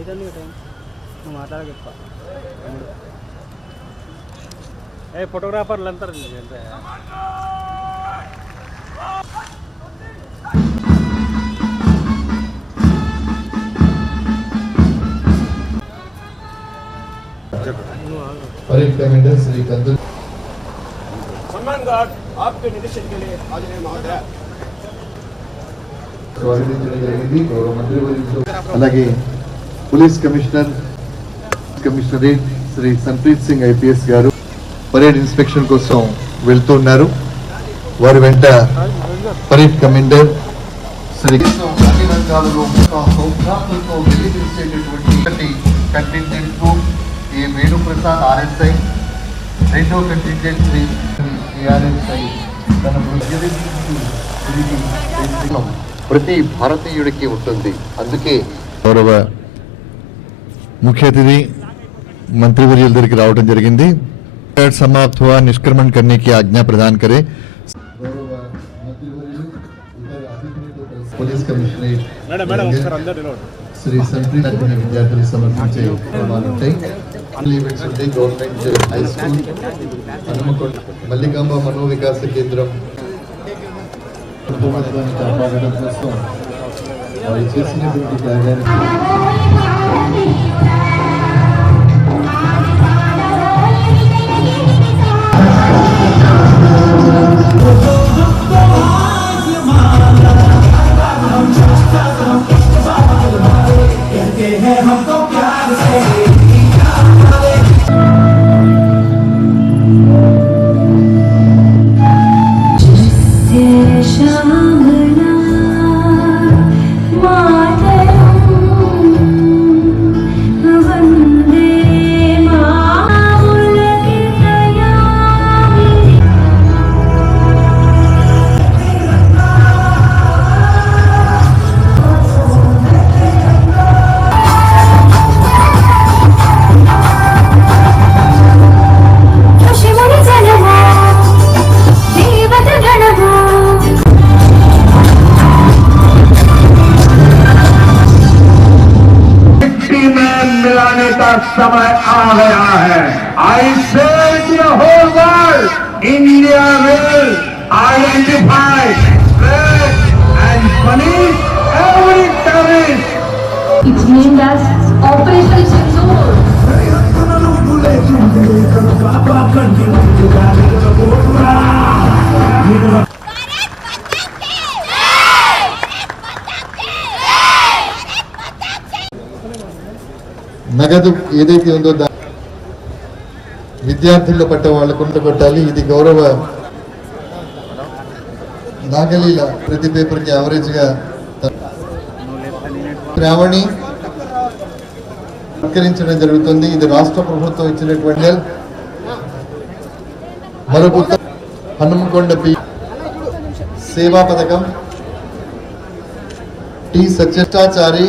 ఐదండి time నువ్వు మాట్లాడ చెప్తా ఏ ఫోటోగ్రాఫర్లు అంటారు అంటే परेड कमांडर श्री कंदल सम्मान गार्ड आपके निरीक्षण के लिए हाजिर है महोदय స్వాగతించడం జరిగింది గౌరవ మంత్రివర్యులు అలాగే police commissioner commissionerate Shri Sampreet Singh IPS గారు పరేడ్ ఇన్స్పెక్షన్ కోసం వెళ్తున్నారు. వారి వెంట పరేడ్ కమాండర్ శ్రీ అన్ని రంగాలలో సౌభ్రాతులతో వెలిగించేటటువంటి కంటింజెంట్ ఈ వేణుప్రసాద్ ఆర్ఎస్ఐ రెండో కంటింజెంట్ శ్రీ ఏఆర్ఎస్ఐ తన ప్రతి భారతీయుడికి ఉంటుంది. అందుకే గౌరవ ముఖ్య అతిథి మంత్రివర్యుల దగ్గరికి రావడం జరిగింది. సమాప్త నిష్క్రమణ కర్ణకి ఆజ్ఞా ప్రదాన్ కరే. పోలీస్ కమిషనరేట్ శ్రీ సెంట్రీ కేంద్రం. కాపాడడం కోసం చేసినటువంటి కార్యానికి నగదు ఏదైతే ఉందో దా విద్యార్థుల్లో పట్ట వాళ్ళకు పెట్టాలి ఇది గౌరవ నాగలీల ప్రతి పేపర్కి యావరేజ్గా శ్రావణి సత్కరించడం జరుగుతుంది. ఇది రాష్ట్ర ప్రభుత్వం ఇచ్చినటువంటి మరొక హనుమకొండ పి సేవా పథకం. టి సత్యష్టాచారి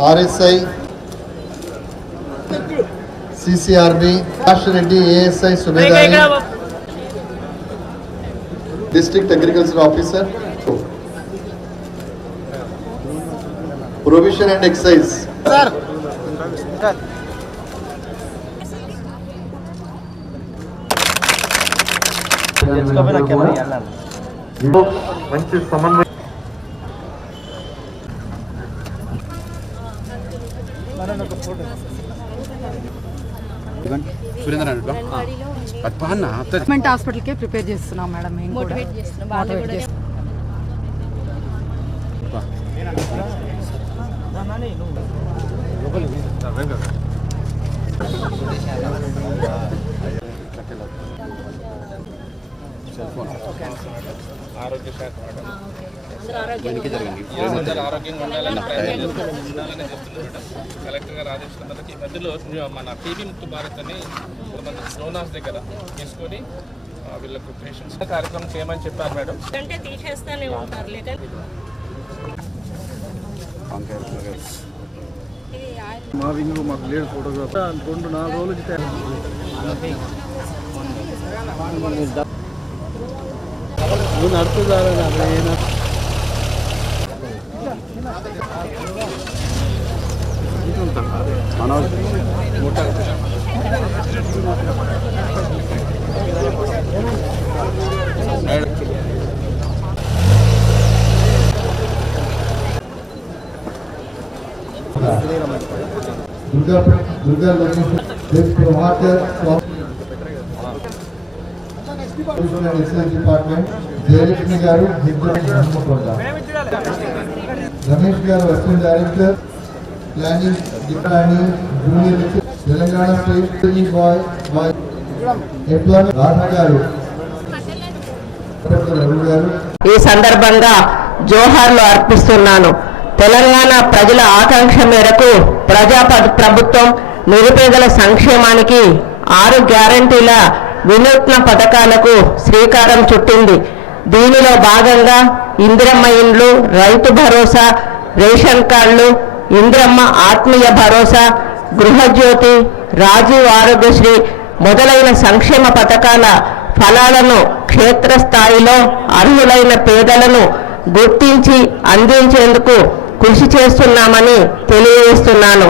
ఆర్ఎస్ఐ సిసిఆర్బి రాష్ట్ర Reddy ASI Subedari district agriculture officer prohibition and excise మంచి సమన్వయం గవర్నమెంట్ హాస్పిటల్కే ప్రిపేర్ చేస్తున్నాం మేడం మేము కూడా. మోటివేట్ చేస్తున్నాం. వాళ్ళు మోటివేట్ కూడా చేస్తున్నాం. ఆరోగ్య శాఖ మేడం అందరూ ఆరోగ్యంగా అందరూ ఆరోగ్యంగా ఉండాలని ప్రయత్నం చేస్తున్నాం. ఉండాలని చెప్తున్నారు మేడం. కలెక్టర్ గారు తర్వాత ఈ మధ్యలో మన టీబీ ముక్త భారత్ అని కొంతమంది స్లోనాస్ దగ్గర తీసుకొని ఆ, వీళ్ళకు పేషెంట్స్ కార్యక్రమం చేయమని చెప్పారు మేడం. అంటే తీసేస్తానే ఉంటారు ఆయిల్ మా వింగ్ మాకు లేడు ఫోటోగ్రాఫర్. రెండు నాలుగు రోజులు ಇದು ನಡ್ತಿದ್ದಾರೆ ಆದರೆ ಏನು ಮನೋಜ್ ಊಟ दुर्गा दुर्गा लक्ष्मी देव प्रभाकर ఎక్సైజ్ డిపార్ట్మెంట్ జయలక్ష్మి గారు రమేష్ గారు assistant director planning planning junior Telangana state boy boy employee Radha గారు ఈ సందర్భంగా జోహార్లు అర్పిస్తున్నాను. తెలంగాణ ప్రజల ఆకాంక్ష మేరకు ప్రజా ప్రభుత్వం నిరుపేదల సంక్షేమానికి ఆరు గ్యారంటీల వినూత్న పథకాలకు శ్రీకారం చుట్టింది. దీనిలో భాగంగా ఇందిరమ్మ ఇండ్లు రైతు భరోసా రేషన్ కార్డులు ఇందిరమ్మ ఆత్మీయ భరోసా గృహజ్యోతి రాజీవ్ ఆరోగ్యశ్రీ మొదలైన సంక్షేమ పథకాల ఫలాలను క్షేత్రస్థాయిలో అర్హులైన పేదలను గుర్తించి అందించేందుకు కృషి చేస్తున్నామని తెలియజేస్తున్నాను.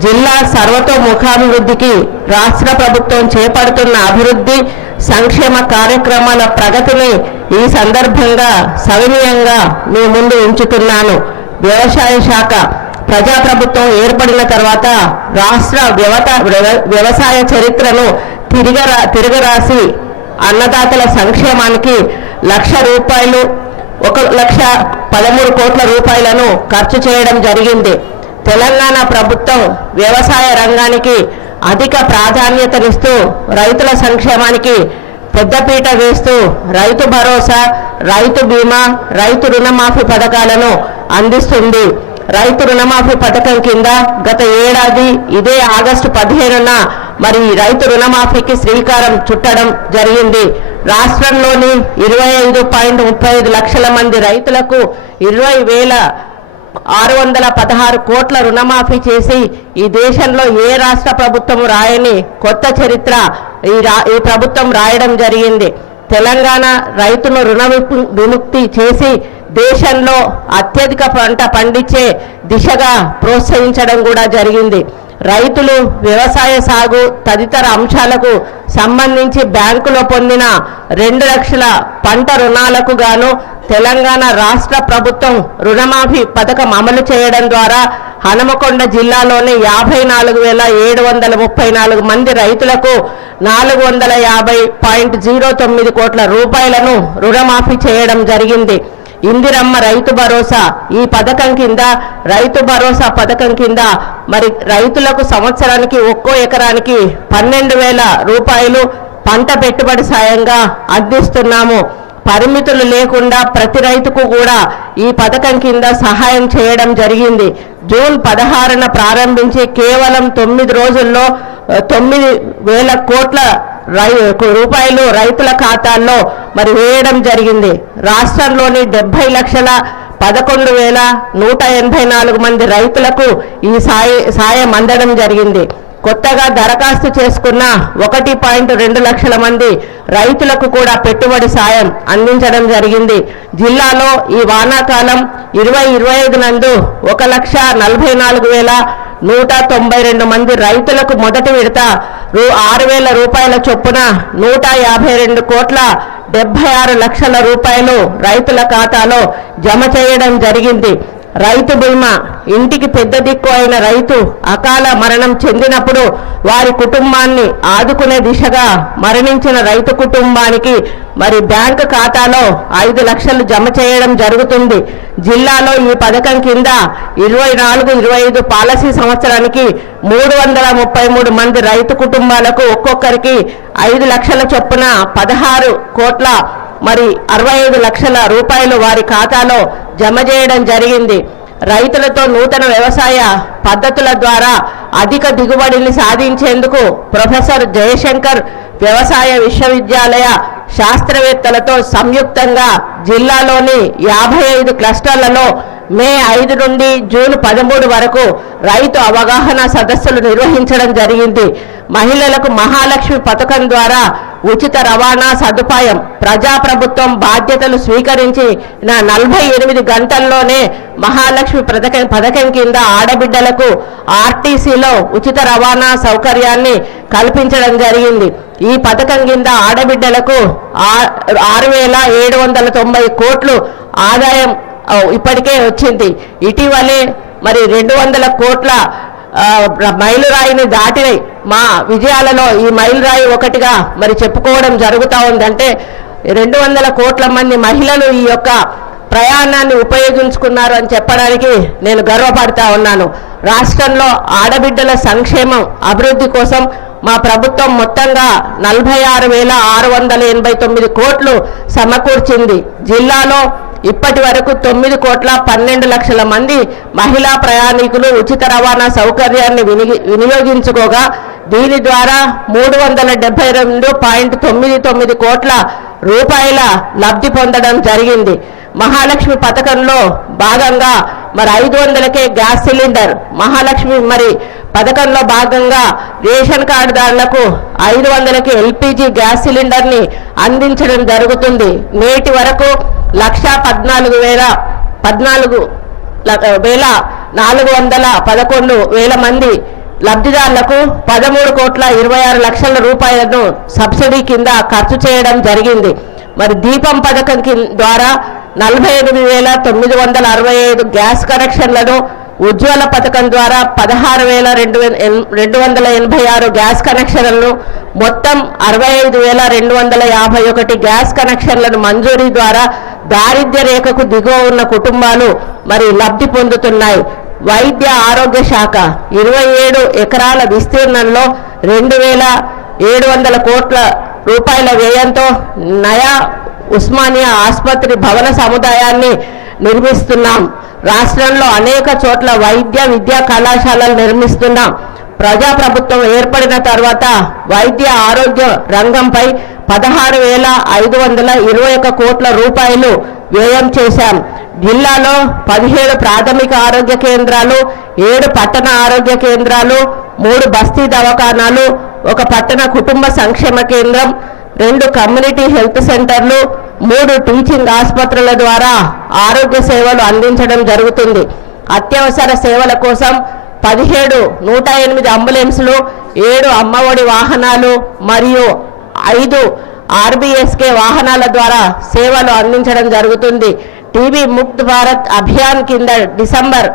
జిల్లా సర్వతోముఖాభివృద్ధికి రాష్ట్ర ప్రభుత్వం చేపడుతున్న అభివృద్ధి సంక్షేమ కార్యక్రమాల ప్రగతిని ఈ సందర్భంగా సవినీయంగా మీ ముందు ఉంచుతున్నాను. వ్యవసాయ శాఖ ప్రజాప్రభుత్వం ఏర్పడిన తర్వాత రాష్ట్ర వ్యవత వ్యవ- వ్యవసాయ చరిత్రను తిరగరా తిరగరాసి అన్నదాతల సంక్షేమానికి లక్ష రూపాయలు ఒక లక్ష పదమూడు కోట్ల రూపాయలను ఖర్చు చేయడం జరిగింది. తెలంగాణ ప్రభుత్వం వ్యవసాయ రంగానికి అధిక ప్రాధాన్యతనిస్తూ రైతుల సంక్షేమానికి పెద్దపీట వేస్తూ రైతు భరోసా రైతు బీమా రైతు రుణమాఫీ పథకాలను అందిస్తుంది. రైతు రుణమాఫీ పథకం కింద గత ఏడాది ఇదే ఆగస్టు పదిహేనున మరి రైతు రుణమాఫీకి శ్రీకారం చుట్టడం జరిగింది. రాష్ట్రంలోని ఇరవై ఐదు పాయింట్ ముప్పై ఐదు లక్షల మంది రైతులకు ఇరవై వేల ఆరు వందల పదహారు కోట్ల రుణమాఫీ చేసి ఈ దేశంలో ఏ రాష్ట్ర ప్రభుత్వం రాయని కొత్త చరిత్ర ఈ రా ఈ ప్రభుత్వం రాయడం జరిగింది. తెలంగాణ రైతును రుణ విముక్తి చేసి దేశంలో అత్యధిక పంట పండించే దిశగా ప్రోత్సహించడం కూడా జరిగింది. రైతులు వ్యవసాయ సాగు తదితర అంశాలకు సంబంధించి బ్యాంకులో పొందిన రెండు లక్షల పంట రుణాలకు గాను తెలంగాణ రాష్ట్ర ప్రభుత్వం రుణమాఫీ పథకం అమలు చేయడం ద్వారా హనుమకొండ జిల్లాలోని యాభై నాలుగు వేల ఏడు వందల ముప్పై నాలుగు మంది రైతులకు నాలుగు వందల యాభై పాయింట్ జీరో తొమ్మిది కోట్ల రూపాయలను రుణమాఫీ చేయడం జరిగింది. ఇందిరమ్మ రైతు భరోసా. ఈ పథకం కింద రైతు భరోసా పథకం కింద మరి రైతులకు సంవత్సరానికి ఒక్కో ఎకరానికి పన్నెండు వేల రూపాయలు పంట పెట్టుబడి సాయంగా అందిస్తున్నాము. పరిమితులు లేకుండా ప్రతి రైతుకు కూడా ఈ పథకం కింద సహాయం చేయడం జరిగింది. జూన్ పదహారున ప్రారంభించి కేవలం తొమ్మిది రోజుల్లో తొమ్మిది వేల కోట్ల రై రూపాయలు రైతుల ఖాతాల్లో మరి వేయడం జరిగింది. రాష్ట్రంలోని డెబ్బై లక్షల పదకొండు వేల నూట ఎనభై నాలుగు మంది రైతులకు ఈ సాయ సాయం అందడం జరిగింది. కొత్తగా దరఖాస్తు చేసుకున్న ఒకటి పాయింట్ రెండు లక్షల మంది రైతులకు కూడా పెట్టుబడి సాయం అందించడం జరిగింది. జిల్లాలో ఈ వానాకాలం ఇరవై ఇరవై ఐదు నందు ఒక లక్ష నలభై నాలుగు వేల నూట తొంభై రెండు మంది రైతులకు మొదటి విడత రూ ఆరు వేల రూపాయల చొప్పున నూట యాభై రెండు కోట్ల డెబ్బై ఆరు లక్షల రూపాయలు రైతుల ఖాతాలో జమ చేయడం జరిగింది. రైతు బీమా. ఇంటికి పెద్ద దిక్కు అయిన రైతు అకాల మరణం చెందినప్పుడు వారి కుటుంబాన్ని ఆదుకునే దిశగా మరణించిన రైతు కుటుంబానికి మరి బ్యాంకు ఖాతాలో ఐదు లక్షలు జమ చేయడం జరుగుతుంది. జిల్లాలో ఈ పథకం కింద ఇరవై నాలుగు ఇరవై ఐదు పాలసీ సంవత్సరానికి మూడు వందల ముప్పై మూడు మంది రైతు కుటుంబాలకు ఒక్కొక్కరికి ఐదు లక్షల చొప్పున పదహారు కోట్ల మరి అరవై ఐదు లక్షల రూపాయలు వారి ఖాతాలో జమ చేయడం జరిగింది. రైతులతో నూతన వ్యవసాయ పద్ధతుల ద్వారా అధిక దిగుబడిని సాధించేందుకు ప్రొఫెసర్ జయశంకర్ వ్యవసాయ విశ్వవిద్యాలయ శాస్త్రవేత్తలతో సంయుక్తంగా జిల్లాలోని యాభై ఐదు క్లస్టర్లలో మే ఐదు నుండి జూన్ పదమూడు వరకు రైతు అవగాహన సదస్సులు నిర్వహించడం జరిగింది. మహిళలకు మహాలక్ష్మి పథకం ద్వారా ఉచిత రవాణా సదుపాయం ప్రజాప్రభుత్వం బాధ్యతలు స్వీకరించి నా నలభై ఎనిమిది గంటల్లోనే మహాలక్ష్మి పథకం పథకం కింద ఆడబిడ్డలకు ఆర్టీసీలో ఉచిత రవాణా సౌకర్యాన్ని కల్పించడం జరిగింది. ఈ పథకం కింద ఆడబిడ్డలకు ఆరు వేల ఏడు వందల తొంభై కోట్లు ఆదాయం ఇప్పటికే వచ్చింది. ఇటీవలే మరి రెండు వందల కోట్ల మైలురాయిని దాటినాయి మా విజయాలలో ఈ మైలురాయి ఒకటిగా మరి చెప్పుకోవడం జరుగుతూ ఉందంటే రెండు వందల కోట్ల మంది మహిళలు ఈ యొక్క ప్రయాణాన్ని ఉపయోగించుకున్నారు అని చెప్పడానికి నేను గర్వపడతా ఉన్నాను. రాష్ట్రంలో ఆడబిడ్డల సంక్షేమం అభివృద్ధి కోసం మా ప్రభుత్వం మొత్తంగా నలభై ఆరు వేల ఆరు వందల ఎనభై తొమ్మిది కోట్లు సమకూర్చింది. జిల్లాలో ఇప్పటి వరకు తొమ్మిది కోట్ల పన్నెండు లక్షల మంది మహిళా ప్రయాణికులు ఉచిత రవాణా సౌకర్యాన్ని వినియోగించుకోగా దీని ద్వారా మూడు వందల డెబ్బై రెండు పాయింట్ తొమ్మిది తొమ్మిది కోట్ల రూపాయల లబ్ధి పొందడం జరిగింది. మహాలక్ష్మి పథకంలో భాగంగా మరి ఐదు వందలకే గ్యాస్ సిలిండర్ మహాలక్ష్మి మరి పథకంలో భాగంగా రేషన్ కార్డుదారులకు ఐదు వందలకి ఎల్పిజి గ్యాస్ సిలిండర్ని అందించడం జరుగుతుంది. నేటి వరకు లక్ష పద్నాలుగు వేల పద్నాలుగు వేల నాలుగు వందల పదకొండు వేల మంది లబ్ధిదారులకు పదమూడు కోట్ల ఇరవై ఆరు లక్షల రూపాయలను సబ్సిడీ కింద ఖర్చు చేయడం జరిగింది. మరి దీపం పథకం ద్వారా నలభై ఎనిమిది వేల తొమ్మిది వందల అరవై ఐదు గ్యాస్ కనెక్షన్లను ఉజ్వల పథకం ద్వారా పదహారు వేల రెండు రెండు వందల ఎనభై ఆరు గ్యాస్ కనెక్షన్లను మొత్తం అరవై ఐదు వేల రెండు వందల యాభై ఒకటి గ్యాస్ కనెక్షన్లను మంజూరీ ద్వారా దారిద్ర్య రేఖకు దిగువ ఉన్న కుటుంబాలు మరి లబ్ధి పొందుతున్నాయి. వైద్య ఆరోగ్య శాఖ ఇరవై ఏడు ఎకరాల విస్తీర్ణంలో రెండు వేల ఏడు వందల కోట్ల రూపాయల వ్యయంతో నయా ఉస్మానియా ఆసుపత్రి భవన సముదాయాన్ని నిర్మిస్తున్నాం. రాష్ట్రంలో అనేక చోట్ల వైద్య విద్యా కళాశాలలు నిర్మిస్తున్నాం. ప్రజాప్రభుత్వం ఏర్పడిన తర్వాత వైద్య ఆరోగ్య రంగంపై పదహారు వేల ఐదు వందల ఇరవై ఒక కోట్ల రూపాయలు వ్యయం చేశాం. జిల్లాలో పదిహేడు ప్రాథమిక ఆరోగ్య కేంద్రాలు ఏడు పట్టణ ఆరోగ్య కేంద్రాలు మూడు బస్తీ దవాఖానాలు ఒక పట్టణ కుటుంబ సంక్షేమ కేంద్రం రెండు కమ్యూనిటీ హెల్త్ సెంటర్లు మూడు టీచింగ్ ఆసుపత్రుల ద్వారా ఆరోగ్య సేవలు అందించడం జరుగుతుంది. అత్యవసర సేవల కోసం పదిహేడు నూట ఎనిమిది అంబులెన్స్లు ఏడు అమ్మఒడి వాహనాలు మరియు ఐదు ఆర్బీఎస్కే వాహనాల ద్వారా సేవలు అందించడం జరుగుతుంది. టీబీ ముక్త్ భారత్ అభియాన్ కింద డిసెంబర్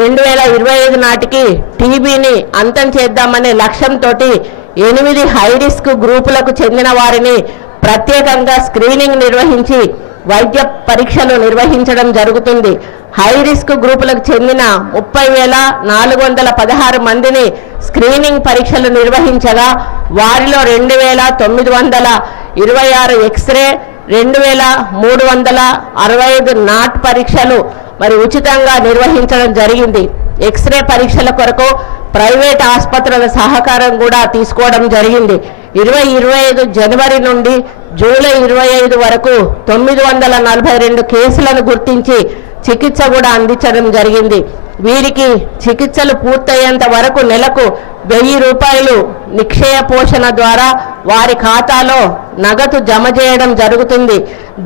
రెండు వేల ఇరవై ఐదు నాటికి టీబీని అంతం చేద్దామనే లక్ష్యంతో ఎనిమిది హైరిస్క్ గ్రూపులకు చెందిన వారిని ప్రత్యేకంగా స్క్రీనింగ్ నిర్వహించి వైద్య పరీక్షలు నిర్వహించడం జరుగుతుంది. హై రిస్క్ గ్రూపులకు చెందిన ముప్పై వేల నాలుగు వందల పదహారు మందిని స్క్రీనింగ్ పరీక్షలు నిర్వహించగా వారిలో రెండు వేల తొమ్మిది వందల ఇరవై ఆరు ఎక్స్రే రెండు వేల మూడు వందల అరవై ఐదు నాట్ పరీక్షలు మరి ఉచితంగా నిర్వహించడం జరిగింది. ఎక్స్రే పరీక్షల కొరకు ప్రైవేట్ ఆసుపత్రుల సహకారం కూడా తీసుకోవడం జరిగింది. ఇరవై ఇరవై ఐదు జనవరి నుండి జూలై ఇరవై ఐదు వరకు తొమ్మిది వందల నలభై రెండు కేసులను గుర్తించి చికిత్స కూడా అందించడం జరిగింది. వీరికి చికిత్సలు పూర్తయ్యేంత వరకు నెలకు వెయ్యి రూపాయలు నిక్షయ పోషణ ద్వారా వారి ఖాతాలో నగదు జమ చేయడం జరుగుతుంది.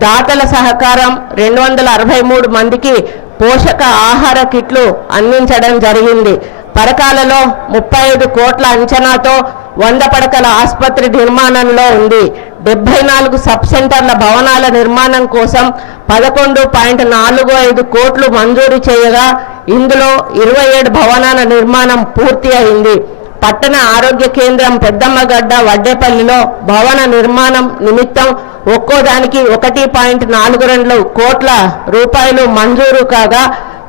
దాతల సహకారం రెండు వందల అరవై మూడు మందికి పోషక ఆహార కిట్లు అందించడం జరిగింది. పరకాలలో ముప్పై ఐదు కోట్ల అంచనాతో వంద పడకల ఆసుపత్రి నిర్మాణంలో ఉంది. డెబ్బై నాలుగు సబ్ సెంటర్ల భవనాల నిర్మాణం కోసం పదకొండు పాయింట్ నాలుగు ఐదు కోట్లు మంజూరు చేయగా ఇందులో ఇరవై ఏడు భవనాల నిర్మాణం పూర్తి అయింది. పట్టణ ఆరోగ్య కేంద్రం పెద్దమ్మగడ్డ వడ్డేపల్లిలో భవన నిర్మాణం నిమిత్తం ఒక్కో దానికి ఒకటి పాయింట్ నాలుగు రెండు కోట్ల రూపాయలు మంజూరు కాగా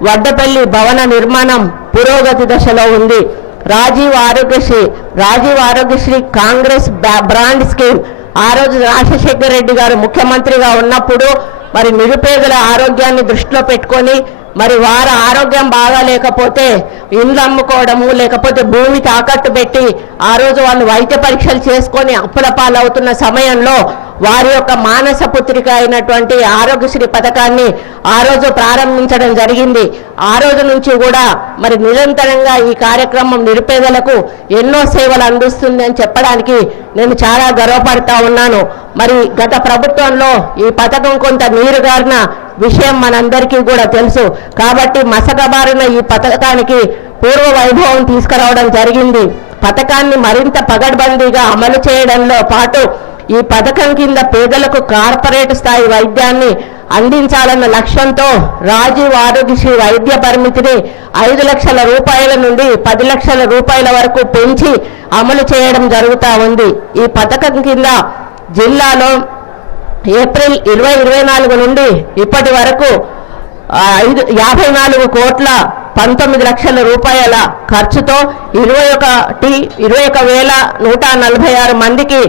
వడ్డపల్లి భవన నిర్మాణం పురోగతి దశలో ఉంది. Rajiv Aarogyasri Rajiv Aarogyasri Congress brand scheme. ఆ రోజు రాజశేఖర రెడ్డి గారు ముఖ్యమంత్రిగా ఉన్నప్పుడు మరి నిరుపేదల ఆరోగ్యాన్ని దృష్టిలో పెట్టుకొని మరి వారి ఆరోగ్యం బాగా లేకపోతే ఇండ్లు అమ్ముకోవడము లేకపోతే భూమి తాకట్టు పెట్టి ఆ రోజు వాళ్ళు వైద్య పరీక్షలు చేసుకొని అప్పుల పాలవుతున్న సమయంలో వారి యొక్క మానస పుత్రిక అయినటువంటి ఆరోగ్యశ్రీ పథకాన్ని ఆ రోజు ప్రారంభించడం జరిగింది. ఆ రోజు నుంచి కూడా మరి నిరంతరంగా ఈ కార్యక్రమం నిరుపేదలకు ఎన్నో సేవలు అందిస్తుంది అని చెప్పడానికి నేను చాలా గర్వపడతా ఉన్నాను. మరి గత ప్రభుత్వంలో ఈ పథకం కొంత నీరుగారిన విషయం మనందరికీ కూడా తెలుసు. కాబట్టి మసకబారిన ఈ పథకానికి పూర్వ వైభవం తీసుకురావడం జరిగింది. పథకాన్ని మరింత పగడ్బందీగా అమలు చేయడంలో పాటు ఈ పథకం కింద పేదలకు కార్పొరేట్ స్థాయి వైద్యాన్ని అందించాలన్న లక్ష్యంతో రాజీవ్ ఆరోగ్యశ్రీ వైద్య పరిమితిని ఐదు లక్షల రూపాయల నుండి పది లక్షల రూపాయల వరకు పెంచి అమలు చేయడం జరుగుతూ ఉంది. ఈ పథకం కింద జిల్లాలో ఏప్రిల్ ఇరవై ఇరవై నాలుగు నుండి ఇప్పటి వరకు ఐదు యాభై నాలుగు కోట్ల పంతొమ్మిది లక్షల రూపాయల ఖర్చుతో ఇరవై ఒకటి ఇరవై ఒక వేల నూట నలభై ఆరు మందికి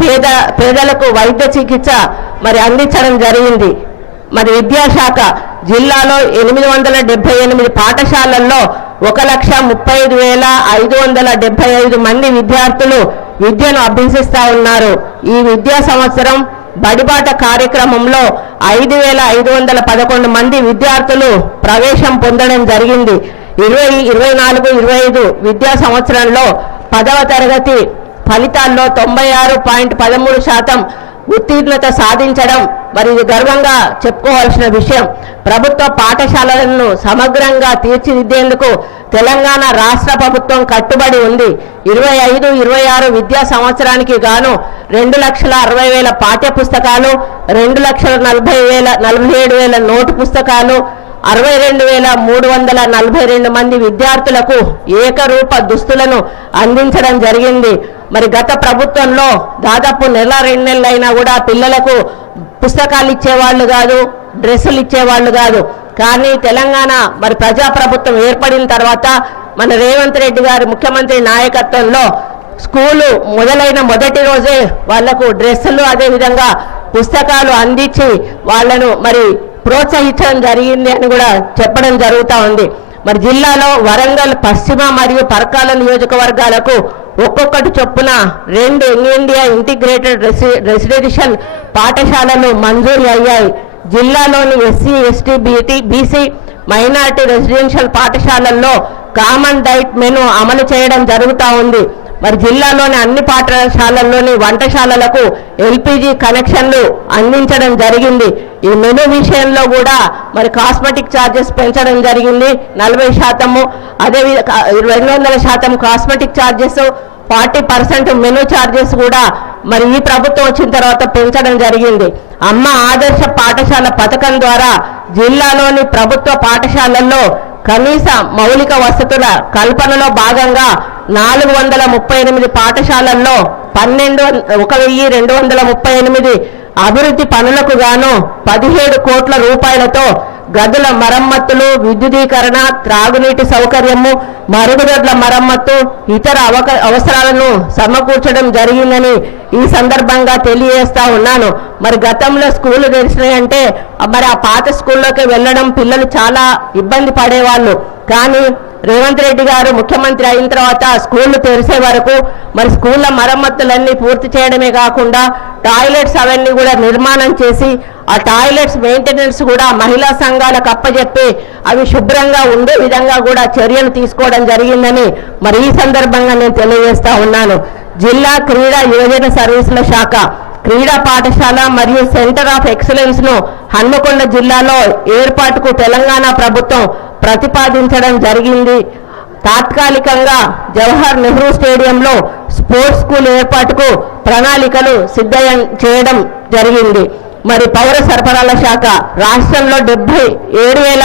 పేద పేదలకు వైద్య చికిత్స మరి అందించడం జరిగింది. మరి విద్యాశాఖ జిల్లాలో ఎనిమిది వందల డెబ్బై ఎనిమిది పాఠశాలల్లో ఒక లక్ష ముప్పై ఐదు వేల ఐదు వందల డెబ్బై ఐదు మంది విద్యార్థులు విద్యను అభ్యసిస్తూ ఉన్నారు. ఈ విద్యా సంవత్సరం బడిబాట కార్యక్రమంలో ఐదు వేల ఐదు వందల పదకొండు మంది విద్యార్థులు ప్రవేశం పొందడం జరిగింది. ఇరవై ఇరవై నాలుగు ఇరవై ఐదు విద్యా సంవత్సరంలో పదవ తరగతి ఫలితాల్లో తొంభై ఆరు పాయింట్ పదమూడు శాతం ఉత్తీర్ణత సాధించడం. మరి ఇది గర్వంగా చెప్పుకోవాల్సిన విషయం. ప్రభుత్వ పాఠశాలలను సమగ్రంగా తీర్చిదిద్దేందుకు తెలంగాణ రాష్ట్ర ప్రభుత్వం కట్టుబడి ఉంది. ఇరవై ఐదు ఇరవై ఆరు విద్యా సంవత్సరానికి గాను రెండు లక్షల అరవై వేల పాఠ్య పుస్తకాలు రెండు లక్షల నలభై వేల నలభై ఏడు వేల నోటు పుస్తకాలు అరవై రెండు వేల మూడు వందల నలభై రెండు మంది విద్యార్థులకు ఏకరూప దుస్తులను అందించడం జరిగింది. మరి గత ప్రభుత్వంలో దాదాపు నెల రెండు నెలలు అయినా కూడా పిల్లలకు పుస్తకాలు ఇచ్చేవాళ్ళు కాదు డ్రెస్సులు ఇచ్చేవాళ్ళు కాదు. కానీ తెలంగాణ మరి ప్రజాప్రభుత్వం ఏర్పడిన తర్వాత మన రేవంత్ రెడ్డి గారి ముఖ్యమంత్రి నాయకత్వంలో స్కూలు మొదలైన మొదటి రోజే వాళ్ళకు డ్రెస్సులు అదేవిధంగా పుస్తకాలు అందించి వాళ్ళను మరి ప్రోత్సహించడం జరిగింది అని కూడా చెప్పడం జరుగుతూ ఉంది. మరి జిల్లాలో వరంగల్ పశ్చిమ మరియు పరకాల నియోజకవర్గాలకు ఒక్కొక్కటి చొప్పున రెండు ఇండియా ఇంటిగ్రేటెడ్ రెసి రెసిడెన్షియల్ పాఠశాలలు మంజూరు అయ్యాయి. జిల్లాలోని SC ST BT BC minority residential పాఠశాలల్లో కామన్ డైట్ మెను అమలు చేయడం జరుగుతూ ఉంది. మరి జిల్లాలోని అన్ని పాఠశాలల్లోని వంటశాలలకు ఎల్పిజి కనెక్షన్లు అందించడం జరిగింది. ఈ మెను విషయంలో కూడా మరి కాస్మెటిక్ ఛార్జెస్ పెంచడం జరిగింది. నలభై శాతము అదే రెండు వందల శాతం cosmetic charges forty percent menu charges కూడా మరి ఈ ప్రభుత్వం వచ్చిన తర్వాత పెంచడం జరిగింది. అమ్మ ఆదర్శ పాఠశాల పథకం ద్వారా జిల్లాలోని ప్రభుత్వ పాఠశాలల్లో కనీస మౌలిక వసతుల కల్పనలో భాగంగా నాలుగు వందల ముప్పై ఎనిమిది పాఠశాలల్లో పన్నెండు ఒక వెయ్యి రెండు వందల ముప్పై ఎనిమిది అభివృద్ధి పనులకు గాను పదిహేడు కోట్ల రూపాయలతో గదుల మరమ్మతులు విద్యుదీకరణ త్రాగునీటి సౌకర్యము మరుగుదొడ్ల మరమ్మత్తు ఇతర అవక అవసరాలను సమకూర్చడం జరిగిందని ఈ సందర్భంగా తెలియజేస్తా ఉన్నాను. మరి గతంలో స్కూళ్ళు తెరిచినాయంటే మరి ఆ పాత స్కూల్లోకి వెళ్ళడం పిల్లలు చాలా ఇబ్బంది పడేవాళ్ళు. కానీ రేవంత్ రెడ్డి గారు ముఖ్యమంత్రి అయిన తర్వాత స్కూళ్ళు తెరిసే వరకు మరి స్కూళ్ళ మరమ్మతులన్నీ పూర్తి చేయడమే కాకుండా టాయిలెట్స్ అవన్నీ కూడా నిర్మాణం చేసి ఆ టాయిలెట్స్ మెయింటెనెన్స్ కూడా మహిళా సంఘాలకు అప్పజెప్పి అవి శుభ్రంగా ఉండే విధంగా కూడా చర్యలు తీసుకోవడం జరిగిందని మరి ఈ సందర్భంగా నేను తెలియజేస్తా ఉన్నాను. జిల్లా క్రీడా యువజన సర్వీసుల శాఖ క్రీడా పాఠశాల మరియు సెంటర్ ఆఫ్ ఎక్సలెన్స్ను హన్మకొండ జిల్లాలో ఏర్పాటుకు తెలంగాణ ప్రభుత్వం ప్రతిపాదించడం జరిగింది. తాత్కాలికంగా జవహర్ నెహ్రూ స్టేడియంలో స్పోర్ట్స్ స్కూల్ ఏర్పాటుకు ప్రణాళికలు సిద్ధం చేయడం జరిగింది. మరి పౌర సరఫరాల శాఖ రాష్ట్రంలో డెబ్బై ఏడు వేల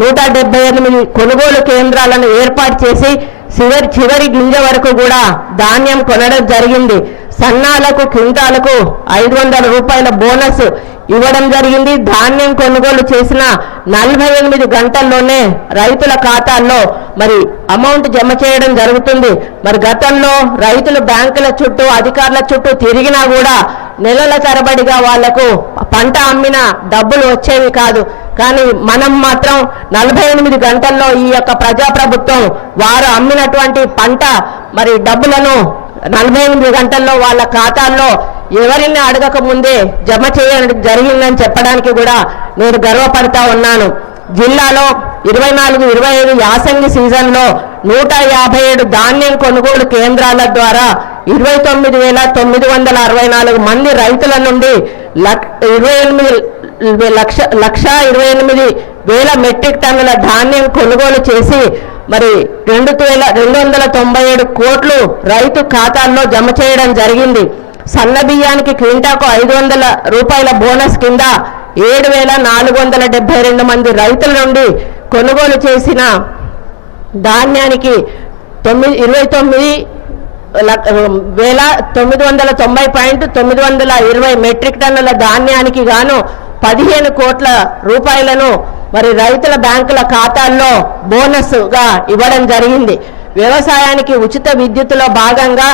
నూట డెబ్బై ఎనిమిది కొనుగోలు కేంద్రాలను ఏర్పాటు చేసి చివరి చివరి గింజ వరకు కూడా ధాన్యం కొనడం జరిగింది. సన్నాలకు క్వింటాలకు ఐదు వందల రూపాయల బోనస్ ఇవ్వడం జరిగింది. ధాన్యం కొనుగోలు చేసిన నలభై ఎనిమిది గంటల్లోనే రైతుల ఖాతాల్లో మరి అమౌంట్ జమ చేయడం జరుగుతుంది. మరి గతంలో రైతులు బ్యాంకుల చుట్టూ అధికారుల చుట్టూ తిరిగినా కూడా నెలల తరబడిగా వాళ్ళకు పంట అమ్మిన డబ్బులు వచ్చేవి కాదు. కానీ మనం మాత్రం నలభై ఎనిమిది గంటల్లో ఈ యొక్క ప్రజాప్రభుత్వం వారు అమ్మినటువంటి పంట మరి డబ్బులను నలభై ఎనిమిది గంటల్లో వాళ్ళ ఖాతాల్లో ఎవరిని అడగక ముందే జమ చేయడం జరిగిందని చెప్పడానికి కూడా నేను గర్వపడతా ఉన్నాను. జిల్లాలో ఇరవై నాలుగు ఇరవై ఐదు యాసంగి సీజన్లో నూట యాభై ఏడు ధాన్యం కొనుగోలు కేంద్రాల ద్వారా ఇరవై తొమ్మిది వేల తొమ్మిది వందల అరవై నాలుగు మంది రైతుల నుండి లక్- ఇరవై ఎనిమిది లక్ష లక్ష ఇరవై ఎనిమిది వేల మెట్రిక్ టన్నుల ధాన్యం కొనుగోలు చేసి మరి రెండు వేల రెండు వందల తొంభై ఏడు కోట్లు రైతు ఖాతాల్లో జమ చేయడం జరిగింది. సన్న బియ్యానికి క్వింటాకు ఐదు వందల రూపాయల బోనస్ కింద ఏడు వేల నాలుగు వందల డెబ్బై రెండు మంది రైతుల నుండి కొనుగోలు చేసిన ధాన్యానికి తొమ్మిది ఇరవై తొమ్మిది వేల తొమ్మిది వందల తొంభై పాయింట్ తొమ్మిది వందల ఇరవై మెట్రిక్ టన్నుల ధాన్యానికి గాను పదిహేను కోట్ల రూపాయలను మరి రైతుల బ్యాంకుల ఖాతాల్లో బోనస్గా ఇవ్వడం జరిగింది. వ్యవసాయానికి ఉచిత విద్యుత్తులో భాగంగా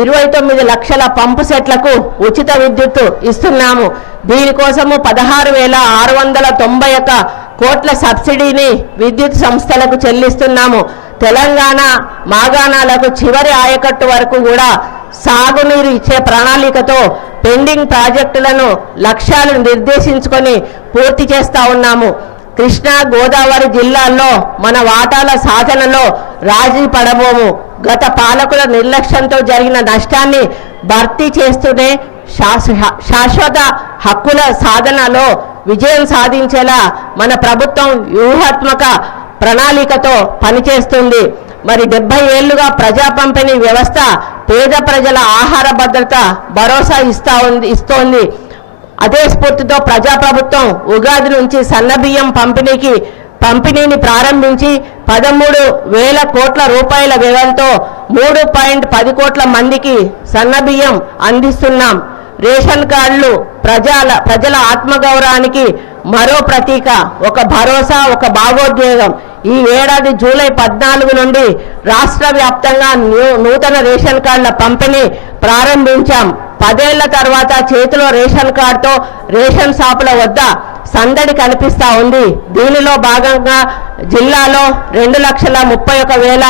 ఇరవై తొమ్మిది లక్షల పంపు సెట్లకు ఉచిత విద్యుత్తు ఇస్తున్నాము. దీనికోసము పదహారు వేల ఆరు వందల తొంభై ఒక కోట్ల సబ్సిడీని విద్యుత్ సంస్థలకు చెల్లిస్తున్నాము. తెలంగాణ మాగాణాలకు చివరి ఆయకట్టు వరకు కూడా సాగునీరు ఇచ్చే ప్రణాళికతో పెండింగ్ ప్రాజెక్టులను లక్ష్యాలు నిర్దేశించుకొని పూర్తి చేస్తా ఉన్నాము. కృష్ణా గోదావరి జిల్లాల్లో మన వాటాల సాధనలో రాజీ పడబోము. గత పాలకుల నిర్లక్ష్యంతో జరిగిన నష్టాన్ని భర్తీ చేస్తూనే శాశ్వ- శాశ్వత హక్కుల సాధనలో విజయం సాధించేలా మన ప్రభుత్వం వ్యూహాత్మక ప్రణాళికతో పనిచేస్తుంది. మరి డెబ్బై ఏళ్ళుగా ప్రజా పంపిణీ వ్యవస్థ పేద ప్రజల ఆహార భద్రత భరోసా ఇస్తా ఉంది ఇస్తోంది. అదే స్ఫూర్తితో ప్రజాప్రభుత్వం ఉగాది నుంచి సన్నబియ్యం పంపిణీకి పంపిణీని ప్రారంభించి పదమూడు వేల కోట్ల రూపాయల వ్యయంతో మూడు పాయింట్ పది కోట్ల మందికి సన్నబియ్యం అందిస్తున్నాం. రేషన్ కార్డులు ప్రజల ప్రజల ఆత్మగౌరవానికి మరో ప్రతీక. ఒక భరోసా ఒక భావోద్వేగం. ఈ ఏడాది జూలై పద్నాలుగు నుండి రాష్ట్ర వ్యాప్తంగా నూ- నూతన రేషన్ కార్డుల పంపిణీ ప్రారంభించాం. పదేళ్ళ తర్వాత చేతిలో రేషన్ కార్డుతో రేషన్ షాపుల వద్ద సందడి కనిపిస్తా ఉంది. దీనిలో భాగంగా జిల్లాలో రెండు లక్షల ముప్పై ఒక వేల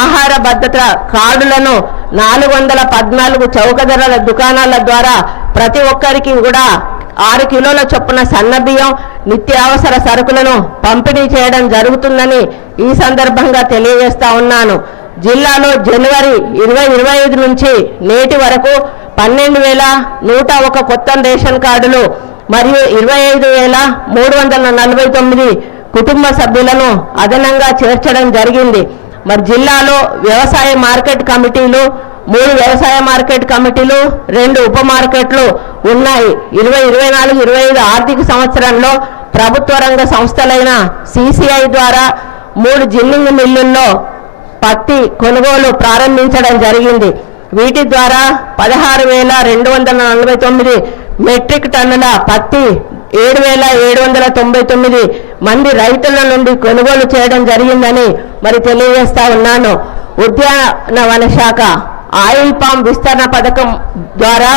ఆహార భద్రత కార్డులను నాలుగు వందల పద్నాలుగు చౌక ధరల దుకాణాల ద్వారా ప్రతి ఒక్కరికి కూడా ఆరు కిలోల చొప్పున సన్నబియ్యం నిత్యావసర సరుకులను పంపిణీ చేయడం జరుగుతుందని ఈ సందర్భంగా తెలియజేస్తా ఉన్నాను. జిల్లాలో జనవరి ఇరవై ఇరవై ఐదు నుంచి నేటి వరకు పన్నెండు వేల నూట ఒక కొత్త రేషన్ కార్డులు మరియు ఇరవై ఐదు వేల మూడు వందల నలభై తొమ్మిది కుటుంబ సభ్యులను అదనంగా చేర్చడం జరిగింది. మరి జిల్లాలో వ్యవసాయ మార్కెట్ కమిటీలు మూడు వ్యవసాయ మార్కెట్ కమిటీలు రెండు ఉప మార్కెట్లు ఉన్నాయి. ఇరవై ఇరవై నాలుగు ఇరవై ఐదు ఆర్థిక సంవత్సరంలో ప్రభుత్వ రంగ సంస్థలైన సిసిఐ ద్వారా మూడు జిల్లింగ్ మిల్లుల్లో పత్తి కొనుగోలు ప్రారంభించడం జరిగింది. వీటి ద్వారా పదహారు వేల రెండు వందల నలభై తొమ్మిది మెట్రిక్ టన్నుల పత్తి ఏడు వేల ఏడు వందల తొంభై తొమ్మిది మంది రైతుల నుండి కొనుగోలు చేయడం జరిగిందని మరి తెలియజేస్తా ఉన్నాను. ఉద్యానవన శాఖ ఆయిల్ పామ్ విస్తరణ పథకం ద్వారా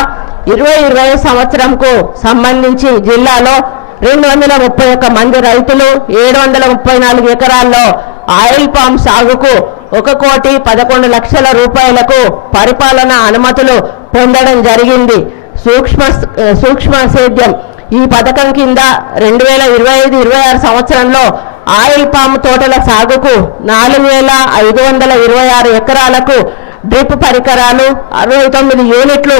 ఇరవై ఇరవై సంవత్సరంకు సంబంధించి జిల్లాలో రెండు వందల ముప్పై ఒక్క మంది రైతులు ఏడు వందల ముప్పై నాలుగు ఎకరాల్లో ఆయిల్ పామ్ సాగుకు ఒక కోటి పదకొండు లక్షల రూపాయలకు పరిపాలన అనుమతులు పొందడం జరిగింది. సూక్ష్మ సూక్ష్మ సేద్యం ఈ పథకం కింద రెండు వేల ఇరవై ఐదు ఇరవై ఆరు సంవత్సరంలో ఆయిల్ పామ్ తోటల సాగుకు నాలుగు వేల ఐదు వందల ఇరవై ఆరు ఎకరాలకు డ్రిప్ పరికరాలు అరవై తొమ్మిది యూనిట్లు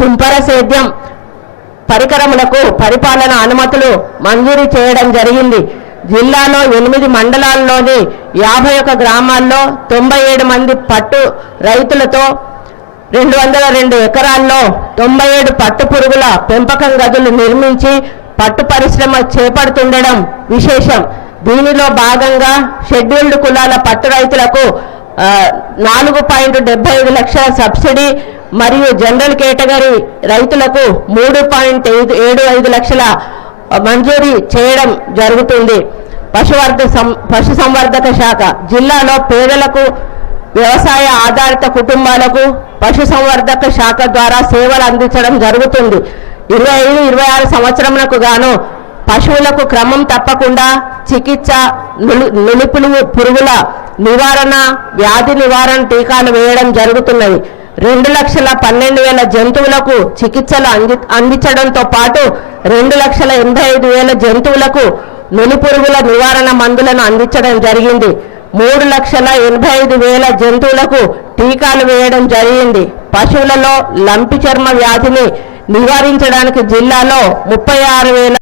తుంపర సేద్యం పరికరములకు పరిపాలన అనుమతులు మంజూరు చేయడం జరిగింది. జిల్లాలో ఎనిమిది మండలాల్లోని యాభై ఒక గ్రామాల్లో తొంభై ఏడు మంది పట్టు రైతులతో రెండు వందల రెండు ఎకరాల్లో తొంభై ఏడు పట్టు పురుగుల పెంపకం గదులు నిర్మించి పట్టు పరిశ్రమ చేపడుతుండడం విశేషం. దీనిలో భాగంగా షెడ్యూల్డ్ కులాల పట్టు రైతులకు నాలుగు పాయింట్ డెబ్బై ఐదు లక్షల సబ్సిడీ మరియు జనరల్ కేటగిరీ రైతులకు మూడు పాయింట్ ఐదు ఏడు ఐదు లక్షల మంజూరీ చేయడం జరుగుతుంది. పశువర్ధ సం పశు సంవర్ధక శాఖ జిల్లాలో పేదలకు వ్యవసాయ ఆధారిత కుటుంబాలకు పశు సంవర్ధక శాఖ ద్వారా సేవలు అందించడం జరుగుతుంది. ఇరవై ఐదు ఇరవై ఆరు సంవత్సరములకు గాను పశువులకు క్రమం తప్పకుండా చికిత్స నులు- నులుపులు పురుగుల నివారణ వ్యాధి నివారణ టీకాలు వేయడం జరుగుతున్నది. రెండు లక్షల పన్నెండు వేల జంతువులకు చికిత్సలు అంది అందించడంతో పాటు రెండు లక్షల ఎనభై ఐదు వేల జంతువులకు నులిపురుగుల నివారణ మందులను అందించడం జరిగింది. మూడు లక్షల ఎనభై ఐదు వేల జంతువులకు టీకాలు వేయడం జరిగింది. పశువులలో లంపి చర్మ వ్యాధిని నివారించడానికి జిల్లాలో ముప్పై ఆరు వేల